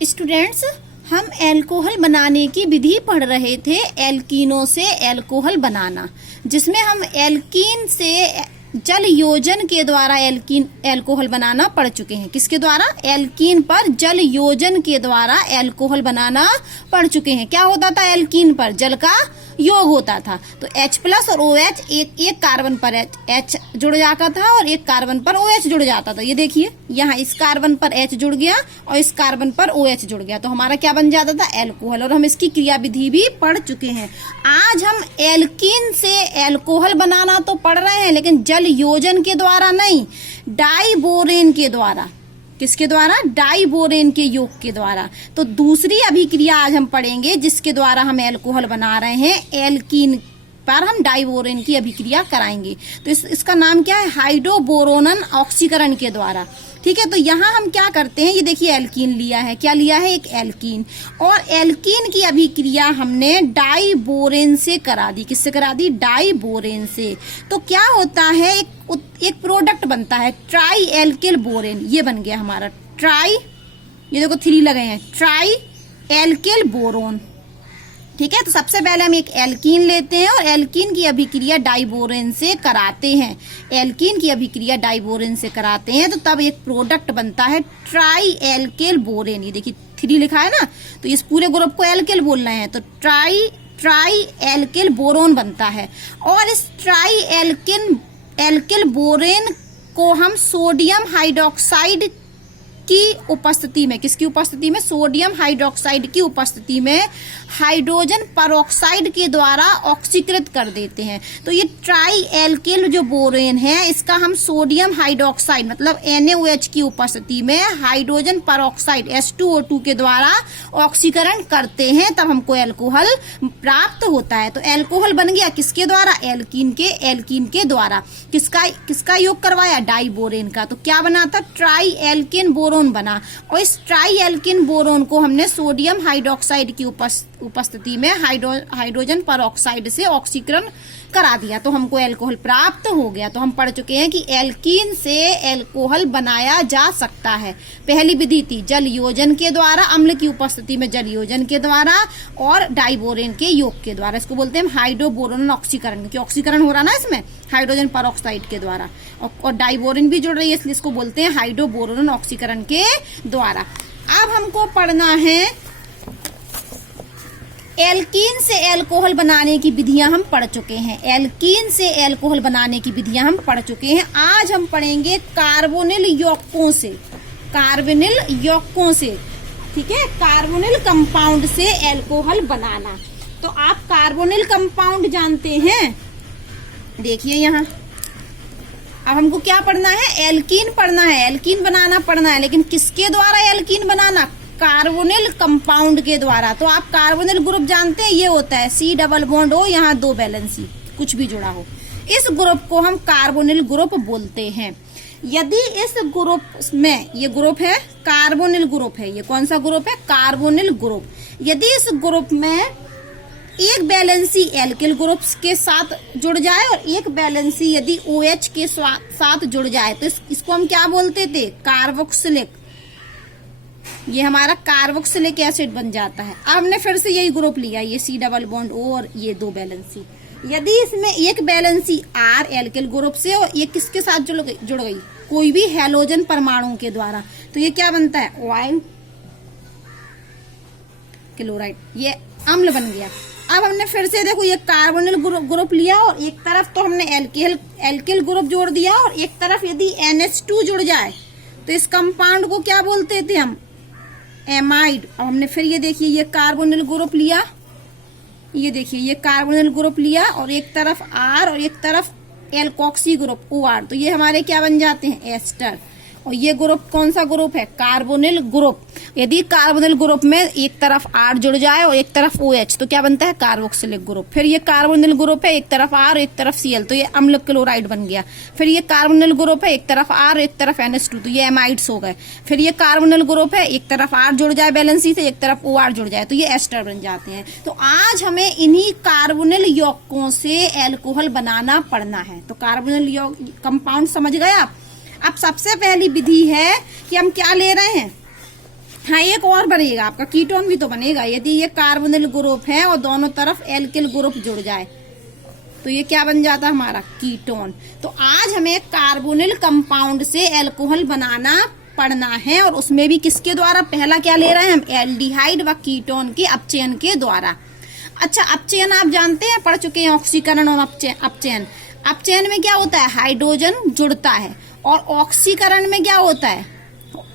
Students, हम alcohol बनाने की विधि पढ़ रहे थे, एल्कीनों से एल्कोहल बनाना, जिसमें हम एल्कीन से जल योजन के द्वारा एल्कोहल बनाना पढ़ चुके हैं। किसके द्वारा? एल्कीन पर जल योजन के द्वारा एल्कोहल बनाना पढ़ चुके हैं। क्या होता था? एल्कीन पर जल का योग होता था, तो H+ और OH एक कार्बन पर H जुड़ जाता था और एक कार्बन पर OH जुड़ जाता था। ये देखिए, यहाँ इस कार्बन पर H जुड़ गया और इस कार्बन पर OH जुड़ गया, तो हमारा क्या बन जाता था? एल्कोहल। और हम इसकी क्रियाविधि भी पढ़ चुके हैं। आज हम एल्कीन से एल्कोहल बनाना तो पढ़ रहे हैं, लेकिन जल योजन के द्वारा नहीं, डाइबोरेन के द्वारा। किसके द्वारा? डाइबोरेन के योग के द्वारा। तो दूसरी अभिक्रिया आज हम पढ़ेंगे जिसके द्वारा हम एल्कोहल बना रहे हैं। एल्कीन पर हम डाइबोरेन की अभिक्रिया कराएंगे। तो इसका नाम क्या है? हाइड्रोबोरोनन ऑक्सीकरण के द्वारा। ठीक है, तो यहाँ हम क्या करते हैं, ये देखिए एल्कीन लिया है। क्या लिया है? एक एल्कीन। और एल्कीन की अभिक्रिया हमने डाइबोरेन से करा दी। किससे करा दी? डाइबोरेन से। तो क्या होता है? एक प्रोडक्ट बनता है, ट्राई एल्किल बोरेन। ये बन गया हमारा ट्राई, ये देखो 3 लगे हैं, ट्राई एल्किल बोरोन। ठीक है, तो सबसे पहले हम एक एल्कीन लेते हैं और एल्कीन की अभिक्रिया डाइबोरेन से कराते हैं। एल्कीन की अभिक्रिया डाइबोरेन से कराते हैं तो तब एक प्रोडक्ट बनता है ट्राई एल्किल बोरेन। ये देखिए 3 लिखा है ना, तो इस पूरे ग्रुप को एल्किल बोल रहे हैं, तो ट्राई एल्किल बोरोन बनता है। और इस ट्राई एल्किल बोरेन को हम सोडियम हाइड्रोक्साइड की उपस्थिति में, किसकी उपस्थिति में? सोडियम हाइड्रोक्साइड की उपस्थिति में हाइड्रोजन परऑक्साइड के द्वारा ऑक्सीकृत कर देते हैं। तो ये ट्राई एल्किल जो बोरेन है, इसका हम सोडियम हाइड्रोक्साइड मतलब NaOH की उपस्थिति में हाइड्रोजन परऑक्साइड H2O2 के द्वारा ऑक्सीकरण करते हैं, तब हमको एल्कोहल प्राप्त होता है। तो एल्कोहल बन गया किसके द्वारा? एल्कीन के द्वारा। किसका योग करवाया? डाइबोरेन का। तो क्या बना था? ट्राई एल्किन बोरोन बना। और इस ट्राई एल्किन बोरोन को हमने सोडियम हाइड्रोक्साइड की उपस्थिति में हाइड्रोजन परऑक्साइड से ऑक्सीकरण करा दिया, तो हमको एल्कोहल प्राप्त हो गया। तो हम पढ़ चुके हैं कि एल्कीन से एल्कोहल बनाया जा सकता है। पहली विधि थी जल योजन के द्वारा, अम्ल की उपस्थिति में जल योजन के द्वारा और डाइबोरेन के योग के द्वारा। इसको बोलते हैं हाइड्रोबोरोन ऑक्सीकरण, क्योंकि ऑक्सीकरण हो रहा ना इसमें हाइड्रोजन परऑक्साइड के द्वारा, और डाइबोरेन भी जुड़ रही है, इसलिए इसको बोलते हैं हाइड्रोबोरोन ऑक्सीकरण के द्वारा। अब हमको पढ़ना है एल्कीन से एल्कोहल बनाने की विधियां हम पढ़ चुके हैं। एल्कीन से एल्कोहल बनाने की विधियां हम पढ़ चुके हैं। आज हम पढ़ेंगे कार्बोनिल यौगिकों से। कार्बोनिल यौगिकों से, ठीक है, कार्बोनिल कंपाउंड से एल्कोहल बनाना। तो आप कार्बोनिल कंपाउंड जानते हैं, देखिए यहाँ। अब हमको क्या पढ़ना है? एल्कीन पढ़ना है, एल्कीन बनाना पढ़ना है, लेकिन किसके द्वारा एल्कीन बनाना? कार्बोनिल कंपाउंड के द्वारा। तो आप कार्बोनिल ग्रुप जानते हैं, ये होता है C डबल बॉन्ड हो, यहाँ 2 वैलेंसी कुछ भी जुड़ा हो, इस ग्रुप को हम कार्बोनिल ग्रुप बोलते हैं। यदि इस ग्रुप में, ये ग्रुप है कार्बोनिल ग्रुप है, ये कौन सा ग्रुप है? Carbonyl group. यदि इस ग्रुप में एक वैलेंसी एल्किल ग्रुप के साथ जुड़ जाए और एक वैलेंसी यदि OH के साथ जुड़ जाए तो इसको हम क्या बोलते थे? कार्बोक्सिलिक। ये हमारा कार्बोक्सिलिक एसिड बन जाता है। अब हमने फिर से यही ग्रुप लिया, ये C डबल बॉन्ड O और ये 2 वैलेंसी। यदि इसमें एक वैलेंसी R एल्किल ग्रुप से और ये किसके साथ जुड़ गई? कोई भी हैलोजन परमाणु के द्वारा, तो ये क्या बनता है? ऑयल क्लोराइड, ये अम्ल बन गया। अब हमने फिर से देखो ये कार्बोनिल ग्रुप लिया और एक तरफ तो हमने एल्किल ग्रुप जोड़ दिया और एक तरफ यदि NH2 जुड़ जाए तो इस कंपाउंड को क्या बोलते थे हम? एमाइड। अब हमने फिर ये देखिए ये कार्बोनिल ग्रुप लिया, ये देखिए ये कार्बोनिल ग्रुप लिया और एक तरफ R और एक तरफ एल्कोक्सी ग्रुप OR, तो ये हमारे क्या बन जाते हैं? एस्टर। और ये ग्रुप कौन सा ग्रुप है? Carbonyl group. यदि कार्बोनिल ग्रुप में एक तरफ R जुड़ जाए और एक तरफ OH तो क्या बनता है? Carboxylic group. फिर ये कार्बोनिल ग्रुप है, एक तरफ R और एक तरफ Cl, तो ये अम्ल क्लोराइड बन गया। फिर ये कार्बोनिल ग्रुप है, एक तरफ R और एक तरफ NH2, तो ये एमाइड्स हो गए। फिर ये कार्बोनिल ग्रुप है, एक तरफ R जुड़ जाए वैलेंसी से, एक तरफ OR जुड़ जाए, तो ये एस्टर बन जाते हैं। तो आज हमें इन्हीं कार्बोनिल यौगिकों से एल्कोहल बनाना पड़ना है। तो कार्बोनिल कंपाउंड समझ गए आप। अब सबसे पहली विधि है कि हम क्या ले रहे हैं? हाँ, एक और बनेगा आपका, कीटोन भी तो बनेगा यदि ये कार्बोनिल ग्रुप है और दोनों तरफ एल्किल ग्रुप जुड़ जाए तो ये क्या बन जाता है हमारा, कीटोन। तो आज हमें कार्बोनिल कंपाउंड से एल्कोहल बनाना पढ़ना है और उसमें भी किसके द्वारा, पहला क्या ले रहे हैं हम, एल्डिहाइड व कीटोन के अपचयन के द्वारा। अच्छा, अपचयन आप जानते हैं, पढ़ चुके हैं, ऑक्सीकरण और अपचयन। अपचयन में क्या होता है, हाइड्रोजन जुड़ता है, और ऑक्सीकरण में क्या होता है,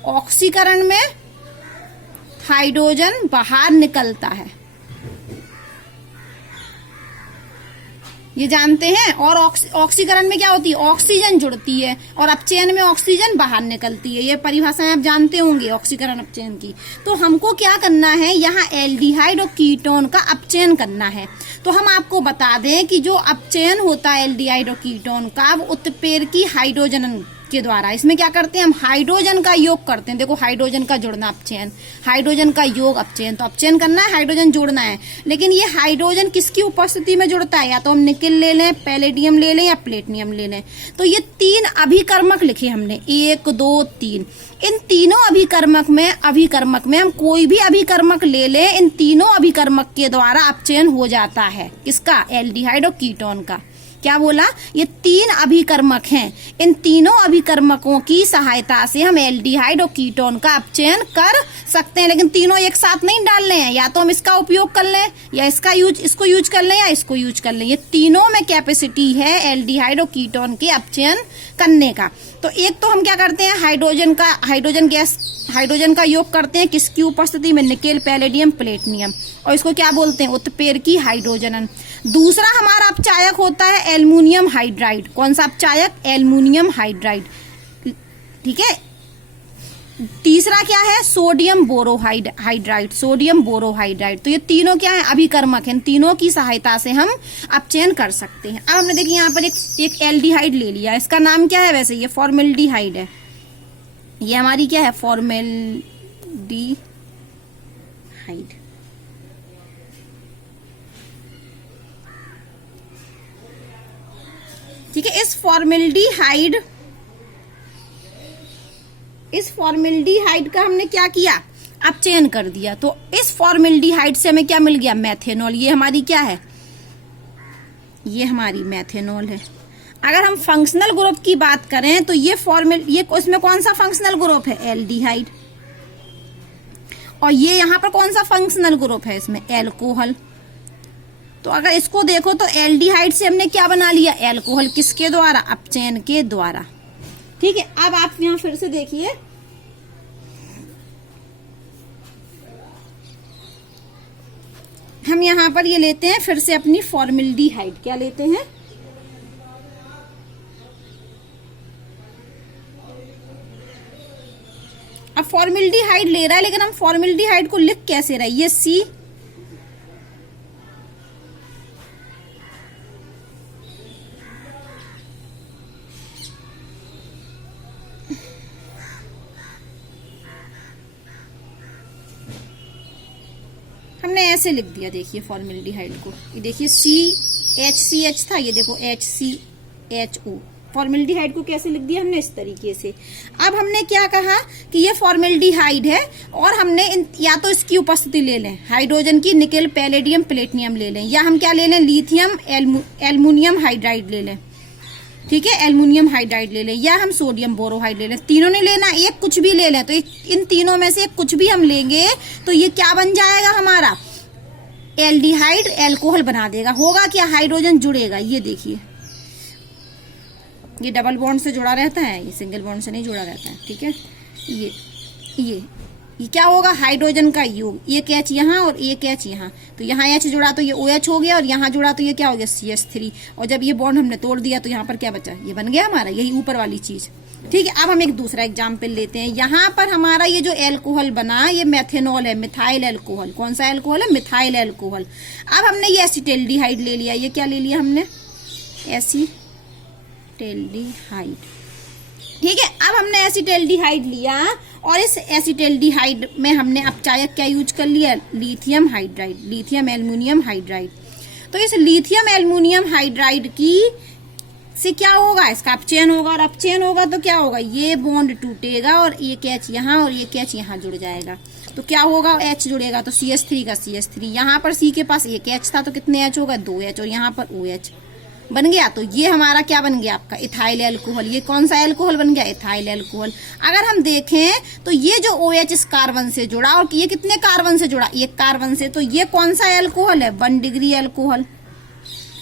ऑक्सीकरण में हाइड्रोजन बाहर निकलता है, ये जानते हैं। और ऑक्सीकरण में क्या होती है, ऑक्सीजन जुड़ती है, और अपचयन में ऑक्सीजन बाहर निकलती है। ये परिभाषाएं आप जानते होंगे ऑक्सीकरण अपचयन की। तो हमको क्या करना है, यहाँ एल्डिहाइड और कीटोन का अपचयन करना है। तो हम आपको बता दें कि जो अपचयन होता है एल्डिहाइड और कीटोन का, वो उत्प्रेरकी हाइड्रोजन के द्वारा, इसमें क्या करते हैं हम, हाइड्रोजन का योग करते हैं। देखो, हाइड्रोजन का जुड़ना अपचयन, हाइड्रोजन का योग अपचयन। तो अपचयन करना है, हाइड्रोजन जोड़ना है, लेकिन ये हाइड्रोजन किसकी उपस्थिति में जुड़ता है, या तो हम निकेल ले लें, पैलेडियम ले लें, या प्लेटिनियम ले लें। तो ये 3 अभिकर्मक लिखे हमने, 1 2 3। इन तीनों अभिकर्मक में हम कोई भी अभिकर्मक ले लें, इन तीनों अभिकर्मक के द्वारा अपचयन हो जाता है। किसका, एल्डिहाइड और कीटोन का। क्या बोला, ये 3 अभिकर्मक हैं, इन तीनों अभिकर्मकों की सहायता से हम एल्डिहाइड और कीटोन का अपचयन कर सकते हैं। लेकिन तीनों एक साथ नहीं डालने हैं, या तो हम इसका उपयोग कर लें, या इसको यूज कर लें, या इसको यूज कर लें। ये तीनों में कैपेसिटी है एल्डिहाइड और कीटोन के अपचयन करने का। तो एक तो हम क्या करते हैं, हाइड्रोजन का योग करते हैं, किसकी उपस्थिति में, निकेल, पैलेडियम, प्लेटिनियम, और इसको क्या बोलते हैं, उत्प्रेरकी हाइड्रोजन। दूसरा हमारा अपचायक होता है एल्युमिनियम हाइड्राइड। कौन सा अपचायक, एल्युमिनियम हाइड्राइड, ठीक है। तीसरा क्या है, सोडियम बोरोहाइड्राइड, सोडियम बोरोहाइड्राइड। तो ये तीनों क्या है, अभिकर्मक हैं, इन तीनों की सहायता से हम अपचयन कर सकते हैं। अब हमने देखिए यहाँ पर एक एल्डिहाइड ले लिया, इसका नाम क्या है, वैसे ये फॉर्मेल्डिहाइड है। ये हमारी क्या है, फॉर्मेल्डिहाइड। ठीक है, इस फॉर्मेल्डिहाइड का हमने क्या किया, अपचयन कर दिया। तो इस फॉर्मेल्डिहाइड से हमें क्या मिल गया, मेथेनॉल। ये हमारी क्या है, ये हमारी मेथेनॉल है। अगर हम फंक्शनल ग्रुप की बात करें तो ये उसमें कौन सा फंक्शनल ग्रुप है, एल्डिहाइड। और ये यहाँ पर कौन सा फंक्शनल ग्रुप है, इसमें एल्कोहल। तो अगर इसको देखो तो एल्डिहाइड से हमने क्या बना लिया, एल्कोहल, किसके द्वारा, अपचयन के द्वारा। ठीक है, अब आप यहां फिर से देखिए, हम यहां पर ये लेते हैं फिर से अपनी फॉर्मेल्डिहाइड। क्या लेते हैं, अब फॉर्मेल्डिहाइड ले रहा है, लेकिन हम फॉर्मेल्डिहाइड को लिख कैसे रहे, ये सी, हमने ऐसे लिख दिया। देखिए फॉर्मेल्डिहाइड को, ये देखिए CHCH था, ये देखो HCHO। फॉर्मेल्डिहाइड को कैसे लिख दिया हमने, इस तरीके से। अब हमने क्या कहा कि ये फॉर्मेल्डिहाइड है, और हमने या तो इसकी उपस्थिति ले लें, हाइड्रोजन की, निकेल, पैलेडियम, प्लेटिनियम ले लें, या हम क्या ले लें, लिथियम एल्युमिनियम हाइड्राइड ले लें। ठीक है, एल्युमिनियम हाइड्राइड ले लें, या हम सोडियम बोरोहाइड ले लें। तीनों नहीं लेना, एक कुछ भी ले लें। तो इन तीनों में से कुछ भी हम लेंगे तो ये क्या बन जाएगा हमारा, एल्डिहाइड, एल्कोहल बना देगा। होगा क्या, हाइड्रोजन जुड़ेगा। ये देखिए, ये डबल बॉन्ड से जुड़ा रहता है, ये सिंगल बॉन्ड से नहीं जुड़ा रहता है। ठीक है, ये क्या होगा, हाइड्रोजन का योग, एक H यहाँ और एक H यहाँ। तो यहाँ H जुड़ा तो ये OH हो गया, और यहाँ जुड़ा तो ये क्या हो गया, CH3। और जब ये बॉन्ड हमने तोड़ दिया तो यहाँ पर क्या बचा, ये बन गया हमारा, यही ऊपर वाली चीज। ठीक है, अब हम एक दूसरा एग्जाम्पल लेते हैं। यहाँ पर हमारा ये जो एल्कोहल बना, ये मेथेनॉल है, मिथाइल एल्कोहल। कौन सा एल्कोहल है, मिथाइल एल्कोहल। अब हमने ये एसिटेल्डिहाइड ले लिया। ये क्या ले लिया हमने, एसिटेल्डिहाइड। ठीक है, अब हमने एसिटेल्डिहाइड लिया, और इस एसिटेल्डिहाइड में हमने अपचायक क्या यूज कर लिया, lithium hydride, lithium aluminium hydride. तो इस लिथियम एल्युमिनियम हाइड्राइड की से क्या होगा, इसका अपचयन होगा, और अपचयन होगा तो क्या होगा, ये बॉन्ड टूटेगा और एक H यहाँ और एक H यहाँ जुड़ जाएगा। तो क्या होगा, H जुड़ेगा तो CH3 का CH3, यहाँ पर C के पास एक H था तो कितने H होगा, 2H, और यहाँ पर OH बन गया। तो ये हमारा क्या बन गया, आपका इथाइल एल्कोहल। ये कौन सा एल्कोहल बन गया, इथाइल एल्कोहल। अगर हम देखें तो ये जो OH इस कार्बन से जुड़ा, और ये कितने कार्बन से जुड़ा, एक कार्बन से, तो ये कौन सा एल्कोहल है, 1 डिग्री एल्कोहल।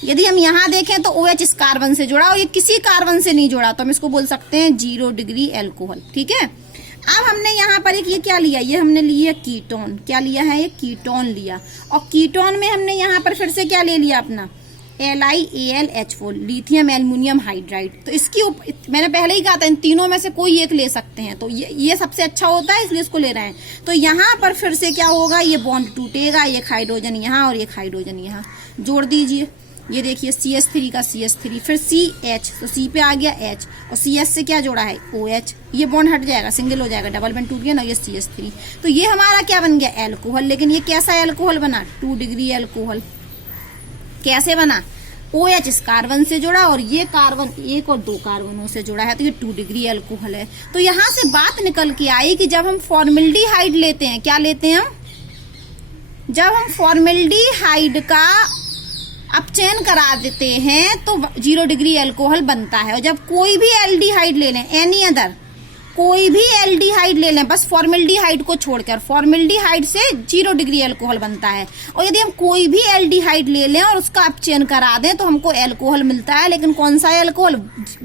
यदि हम यहाँ देखें तो OH इस कार्बन से जुड़ा और ये किसी कार्बन से नहीं जुड़ा, तो हम इसको बोल सकते हैं 0 डिग्री एल्कोहल। ठीक है, अब हमने यहाँ पर एक ये क्या लिया, ये हमने लिया कीटोन। क्या लिया है, ये कीटोन लिया, और कीटोन में हमने यहाँ पर फिर से क्या ले लिया अपना LiAlH4, लिथियम एल्युमिनियम हाइड्राइड। तो इसकी मैंने पहले ही कहा था इन तीनों में से कोई एक ले सकते हैं, तो ये सबसे अच्छा होता है, इसलिए इसको ले रहे हैं। तो यहाँ पर फिर से क्या होगा, ये बॉन्ड टूटेगा, एक हाइड्रोजन यहाँ और एक हाइड्रोजन यहाँ जोड़ दीजिए। ये देखिए CH3 का CH3, फिर CH, तो C पे आ गया H, और CH से क्या जोड़ा है, OH। ये बॉन्ड हट जाएगा, सिंगल हो जाएगा, डबल बॉन्ड टूट गया ना, ये CH3। तो ये हमारा क्या बन गया, एल्कोहल। लेकिन ये कैसा एल्कोहल बना, 2 डिग्री एल्कोहल। कैसे बना, OH इस कार्बन से जुड़ा और ये कार्बन 1 और 2 कार्बनों से जुड़ा है, तो ये 2 डिग्री एल्कोहल है। तो यहाँ से बात निकल के आई कि जब हम फॉर्मेल्डिहाइड लेते हैं, क्या लेते हैं हम, जब हम फॉर्मेल्डिहाइड का अपचयन करा देते हैं तो 0 डिग्री एल्कोहल बनता है। और जब कोई भी एल्डिहाइड ले लें, एनी अदर कोई भी एल्डिहाइड ले लें, बस फॉर्मेल्डिहाइड को छोड़कर, फॉर्मेल्डिहाइड से 0 डिग्री एल्कोहल बनता है। और यदि हम कोई भी एल्डिहाइड ले लें और उसका अपचयन करा दें तो हमको एल्कोहल मिलता है, लेकिन कौन सा एल्कोहल,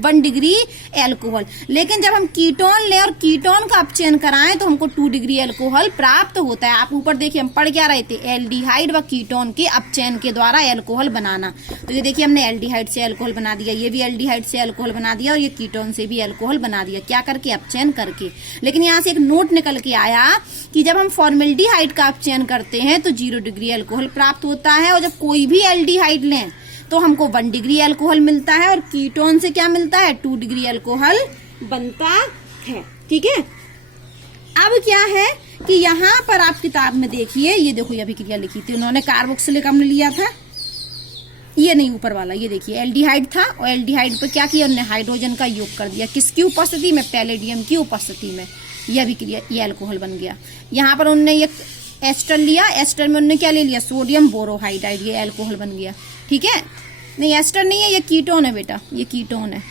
1 डिग्री एल्कोहल। लेकिन जब हम कीटोन लें और कीटोन का अपचयन कराएं तो हमको 2 डिग्री एल्कोहल प्राप्त होता है। आप ऊपर देखिए हम पढ़ क्या रहे थे, एल्डिहाइड व कीटोन के अपचयन के द्वारा एल्कोहल बनाना। तो ये देखिए हमने एल्डिहाइड से एल्कोहल बना दिया, ये भी एल्डिहाइड से एल्कोहल बना दिया, और ये कीटोन से भी एल्कोहल बना दिया। क्या करके, अपचयन करके। लेकिन यहाँ से एक नोट निकल के आया कि जब हम फॉर्मेल्डिहाइड का अपचयन करते हैं तो 0 डिग्री एल्कोहल प्राप्त होता है, और जब कोई भी एल्डिहाइड लें तो हमको 1 डिग्री एल्कोहल मिलता है, और कीटोन से क्या मिलता है, 2 डिग्री एल्कोहल बनता है। ठीक है, अब क्या है कि यहाँ पर आप किताब में देखिए, ये देखो ये अभिक्रिया लिखी थी उन्होंने, कार्बोक्सिलिक अम्ल लिया था, ये नहीं ऊपर वाला, ये देखिए एल्डिहाइड था, और एल्डिहाइड पर क्या किया उन्होंने, हाइड्रोजन का योग कर दिया, किसकी उपस्थिति में, पैलेडियम की उपस्थिति में। यह अभिक्रिया, ये एल्कोहल बन गया। यहाँ पर उन्होंने ये एस्टर लिया, एस्टर में उन्होंने क्या ले लिया, सोडियम बोरोहाइड्राइड, ये एल्कोहल बन गया। ठीक है, नहीं एस्टर नहीं है, ये कीटोन है बेटा, ये कीटोन है,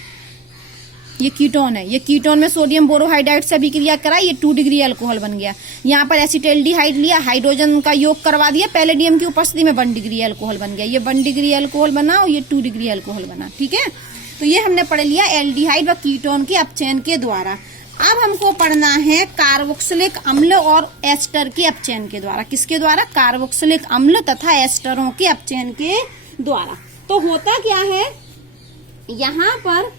ये कीटोन है। ये कीटोन में सोडियम बोरोहाइड्राइड से अभिक्रिया कराई, ये 2 डिग्री एल्कोहल बन गया। यहाँ पर एसिटाल्डिहाइड लिया, हाइड्रोजन का योग करवा दिया, पैलेडियम की उपस्थिति में 1 डिग्री एल्कोहल बन गया। ये 1 डिग्री एल्कोहल बना और ये 2 डिग्री एल्कोहल बना। ठीक है, तो ये हमने पढ़ लिया एल्डिहाइड व कीटोन के अपचयन के द्वारा। अब हमको पढ़ना है कार्बोक्सिलिक अम्ल और एस्टर के अपचयन के द्वारा। किसके द्वारा, कार्बोक्सिलिक अम्ल तथा एस्टरों के अपचयन के द्वारा। तो होता क्या है, यहाँ पर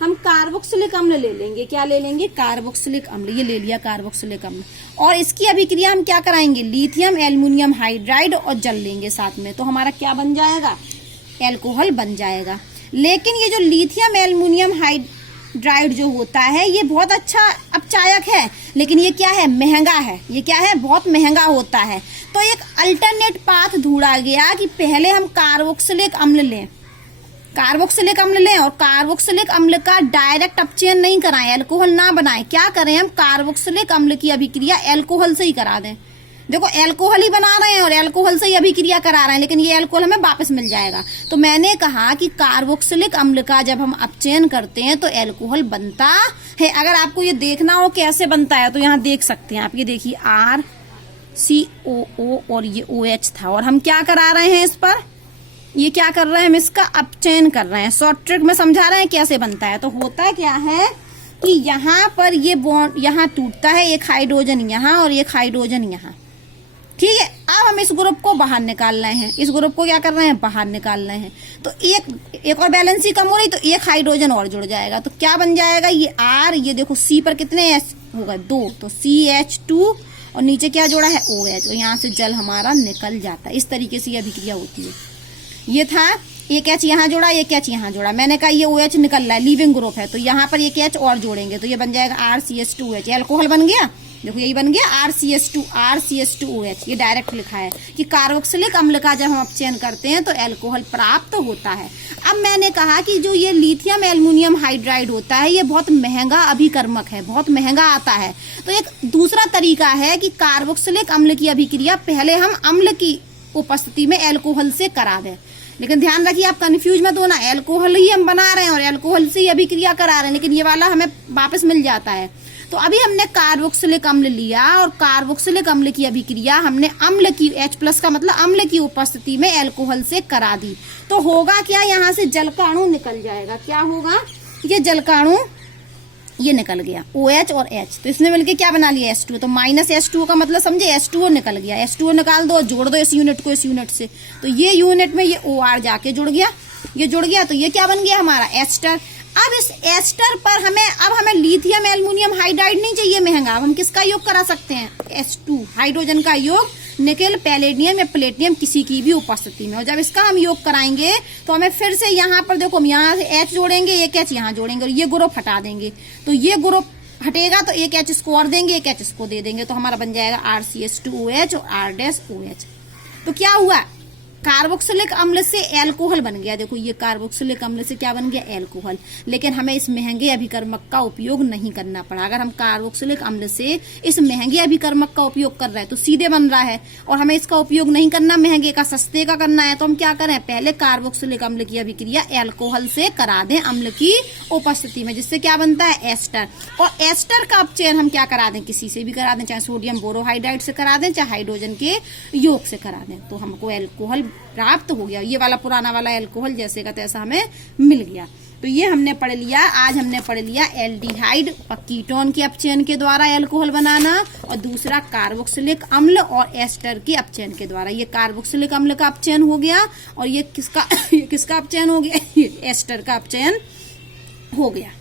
हम कार्बोक्सिलिक अम्ल ले लेंगे, क्या ले लेंगे, कार्बोक्सिलिक अम्ल, ये ले लिया कार्बोक्सिलिक अम्ल, और इसकी अभिक्रिया हम क्या कराएंगे, लिथियम एल्युमिनियम हाइड्राइड और जल लेंगे साथ में, तो हमारा क्या बन जाएगा, एल्कोहल बन जाएगा। लेकिन ये जो लिथियम एल्युमिनियम हाइड्राइड जो होता है ये बहुत अच्छा अपचायक है, लेकिन ये क्या है, महंगा है। ये क्या है, बहुत महंगा होता है। तो एक अल्टरनेट पाथ ढूंढा गया कि पहले हम कार्बोक्सिलिक अम्ल लें, कार्बोक्सिलिक अम्ल लें, और कार्बोक्सिलिक अम्ल का डायरेक्ट अपचयन नहीं कराएं, एल्कोहल ना बनाएं। क्या करें, हम कार्बोक्सिलिक अम्ल की अभिक्रिया एल्कोहल से ही करा दें। देखो एल्कोहल ही बना रहे हैं और एल्कोहल से ही अभिक्रिया करा रहे हैं, लेकिन ये एल्कोहल हमें वापस मिल जाएगा। तो मैंने कहा कि कार्बोक्सिलिक अम्ल का जब हम अपचयन करते हैं तो एल्कोहल बनता है। अगर आपको ये देखना हो कैसे बनता है तो यहाँ देख सकते हैं आप, ये देखिए RCOO और ये OH था, और हम क्या करा रहे हैं, इस पर ये क्या कर रहे हैं, हम इसका अपचयन कर रहे हैं। शॉर्ट ट्रिक में समझा रहे हैं कैसे बनता है। तो होता क्या है कि यहाँ पर ये बॉन्ड यहाँ टूटता है, एक हाइड्रोजन यहाँ और एक हाइड्रोजन यहाँ। ठीक है, अब हम इस ग्रुप को बाहर निकाल रहे हैं, इस ग्रुप को क्या कर रहे हैं, बाहर निकाल रहे हैं। तो एक और बैलेंसी कम हो रही, तो एक हाइड्रोजन और जुड़ जाएगा, तो क्या बन जाएगा, ये R, ये देखो C पर कितने S होगा, 2, तो CH2 और नीचे क्या जोड़ा है, OH, और यहाँ से जल हमारा निकल जाता है। इस तरीके से ये अभिक्रिया होती है। ये था एक H यहाँ जोड़ा, एक H यहाँ जोड़ा, मैंने कहा ये OH निकल रहा है, लिविंग ग्रुप है, तो यहाँ पर एक H और जोड़ेंगे तो ये बन जाएगा RCH2OH, एल्कोहल बन गया। देखो यही बन गया RCH2OH, ये डायरेक्ट लिखा है कि कार्बोक्सिलिक अम्ल का जब हम अपचयन करते हैं तो अल्कोहल प्राप्त होता है। अब मैंने कहा कि जो ये लिथियम एल्युमिनियम हाइड्राइड होता है ये बहुत महंगा अभिकर्मक है, बहुत महंगा आता है। तो एक दूसरा तरीका है कि कार्बोक्सिलिक अम्ल की अभिक्रिया पहले हम अम्ल की उपस्थिति में अल्कोहल से करा दें। लेकिन ध्यान रखिए आप कंफ्यूज मत होना, अल्कोहल ही हम बना रहे हैं और अल्कोहल से ही अभिक्रिया करा रहे हैं, लेकिन ये वाला हमें वापस मिल जाता है। तो अभी हमने कार्बोक्सिलिक अम्ल लिया और कार्बोक्सिलिक अम्ल की अभिक्रिया हमने अम्ल की H+ का मतलब अम्ल की उपस्थिति में अल्कोहल से करा दी। तो होगा क्या, यहाँ से जलकाणु निकल जाएगा। क्या होगा, ये जलकाणु ये निकल गया OH और H, तो इसने मिलके क्या बना लिया H2। तो माइनस H2O का मतलब समझे H2O निकल गया। H2O निकाल दो, जोड़ दो इस यूनिट को इस यूनिट से, तो ये यूनिट में ये OR जाके जुड़ गया, ये जुड़ गया, तो ये क्या बन गया हमारा एस्टर। अब इस एस्टर पर हमें लिथियम एल्युमिनियम हाइड्राइड नहीं चाहिए महंगा, अब हम किसका योग करा सकते हैं, H2 हाइड्रोजन का योग निकेल पैलेडियम या प्लेटिनियम किसी की भी उपस्थिति में। और जब इसका हम योग कराएंगे तो हमें फिर से यहाँ पर देखो हम यहाँ से H जोड़ेंगे, एक H यहाँ जोड़ेंगे और ये ग्रुप हटा देंगे, तो ये ग्रुप हटेगा तो एक H इसको और देंगे, एक H इसको दे देंगे, तो हमारा बन जाएगा RCH2OH और R-OH। तो क्या हुआ, कार्बोक्सिलिक अम्ल से अल्कोहल बन गया। देखो ये कार्बोक्सिलिक अम्ल से क्या बन गया, अल्कोहल। लेकिन हमें इस महंगे अभिकर्मक का उपयोग नहीं करना पड़ा। अगर हम कार्बोक्सिलिक अम्ल से इस महंगे अभिकर्मक का उपयोग कर रहे हैं तो सीधे बन रहा है, और हमें इसका उपयोग नहीं करना, महंगे का सस्ते का करना है। तो हम क्या करें, पहले कार्बोक्सिलिक अम्ल की अभिक्रिया अल्कोहल से करा दें अम्ल की उपस्थिति में, जिससे क्या बनता है एस्टर। और एस्टर का अपचयन हम क्या करा दें, किसी से भी करा दें, चाहे सोडियम बोरोहाइड्राइड से करा दें, चाहे हाइड्रोजन के योग से करा दें, तो हमको अल्कोहल प्राप्त हो गया। ये वाला पुराना वाला अल्कोहल जैसे का तैसा हमें मिल गया। तो ये हमने पढ़ लिया, आज हमने पढ़ लिया एल्डिहाइड और कीटोन के अपचयन के द्वारा अल्कोहल बनाना, और दूसरा कार्बोक्सिलिक अम्ल और एस्टर के अपचयन के द्वारा। ये कार्बोक्सिलिक अम्ल का अपचयन हो गया और ये किसका अपचयन हो गया, एस्टर का अपचयन हो गया।